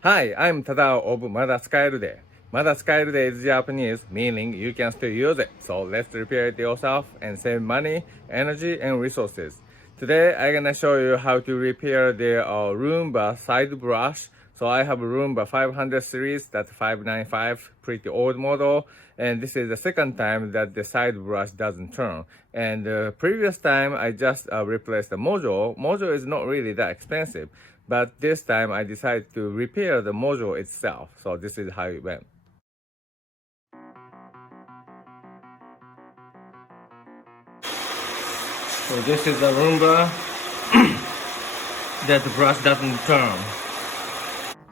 Hi, I'm Tadao of Mada Skyru Day. Mada Skyru Day is Japanese, meaning you can still use it. So let's repair it yourself and save money, energy, and resources. Today, I'm gonna show you how to repair the Roomba side brush. So I have a Roomba 500 series, that's 595, pretty old model. And this is the second time that the side brush doesn't turn. And the previous time, I just replaced the module. Module is not really that expensive. But this time I decided to repair the module itself. So this is how it went. So this is the Roomba that the brush doesn't turn.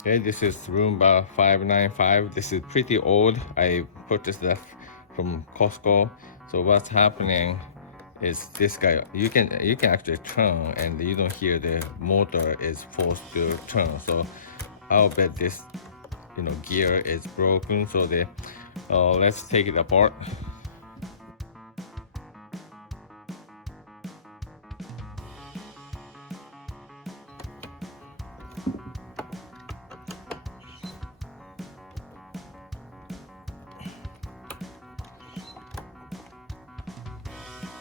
Okay, this is Roomba 595. This is pretty old. I purchased that from Costco. So what's happening is this guy, you can actually turn and you don't hear the motor is forced to turn. So I'll bet this gear is broken. So let's take it apart.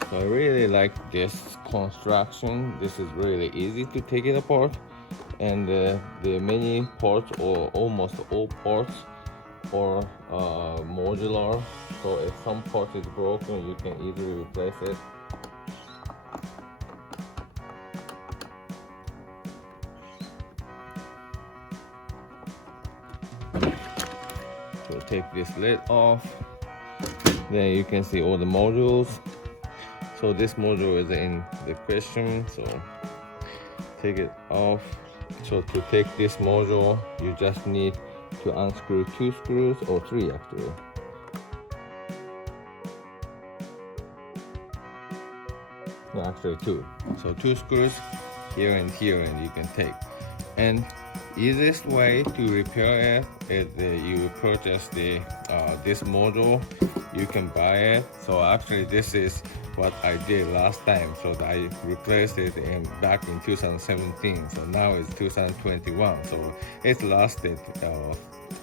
So I really like this construction. This is really easy to take it apart, and the many parts, or almost all parts, are modular. So if some part is broken, you can easily replace it. So take this lid off. Then you can see all the modules. So this module is in the question, so take it off. So to take this module, you just need to unscrew 2 screws, or 3 actually. No, actually 2. So 2 screws here, and you can take. And easiest way to repair it is you purchase this module. You can buy it. So actually this is what I did last time. So I replaced it back in 2017. So now it's 2021. So it's lasted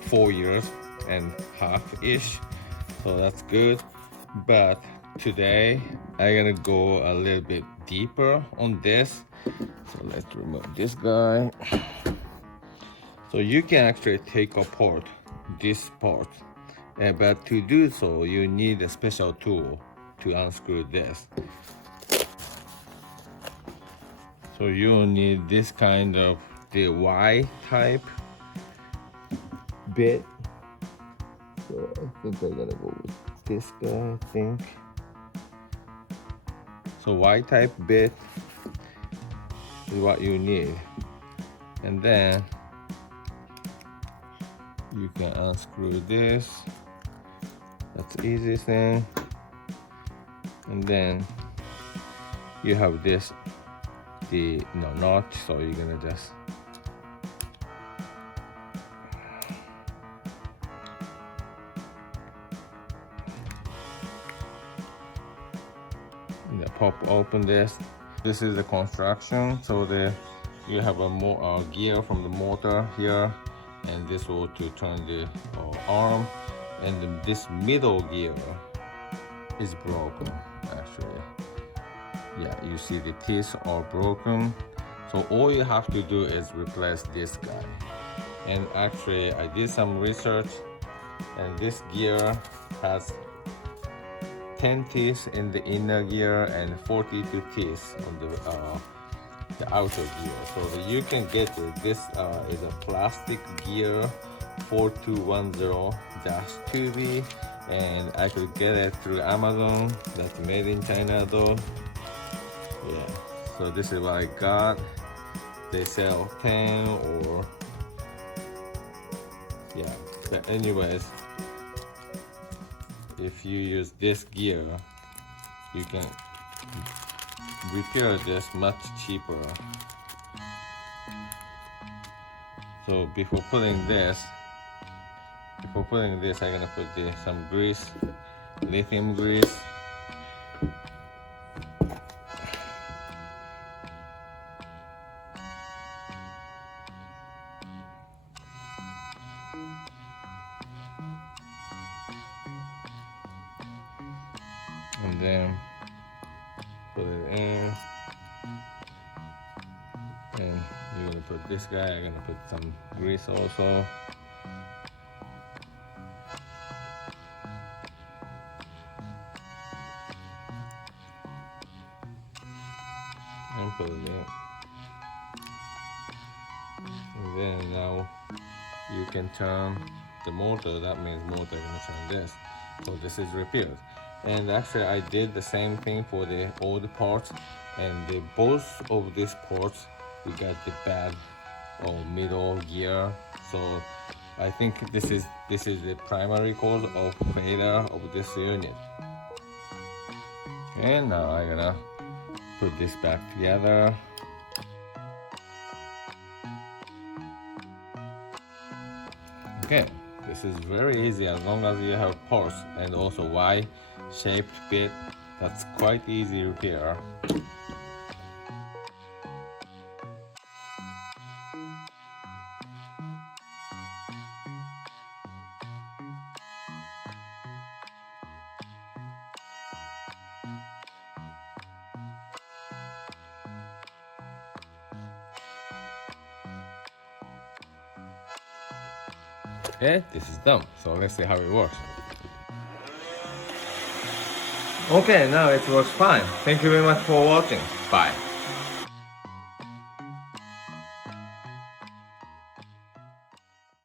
4 years and half-ish. So that's good. But today I'm gonna go a little bit deeper on this. So let's remove this guy. So you can actually take apart this part, but to do so you need a special tool to unscrew this. So you need this kind of the Y type bit. So I think I'm gonna go with this guy, I think. So Y type bit is what you need, and then you can unscrew this. That's the easiest thing. And then you have this, the notch, so you're gonna just pop open this. This is the construction. So you have a gear from the motor here, and this will to turn the arm, and then this middle gear is broken actually. Yeah, you see the teeth are broken. So all you have to do is replace this guy. And actually I did some research, and this gear has 10 teeth in the inner gear and 42 teeth on the outer gear. So that you can get this is a plastic gear 4210-2B, and I could get it through Amazon. That's made in China though. Yeah, so this is what I got. They sell 10 or yeah, but anyways, if you use this gear, you can repair this much cheaper. So before putting this, I'm gonna put some grease, lithium grease. And then put it in. And you're gonna put this guy, I'm gonna put some grease also. And put it in. And then now you can turn the motor, that means motor gonna turn this. So this is repaired. And actually I did the same thing for the old parts, and both of these ports we got the bad or middle gear. So I think this is the primary cause of failure of this unit. And now I'm gonna put this back together. Okay, this is very easy as long as you have parts, and also Y-shaped bit. That's quite easy repair. Okay, this is done. So let's see how it works. Okay, now it works fine. Thank you very much for watching. Bye.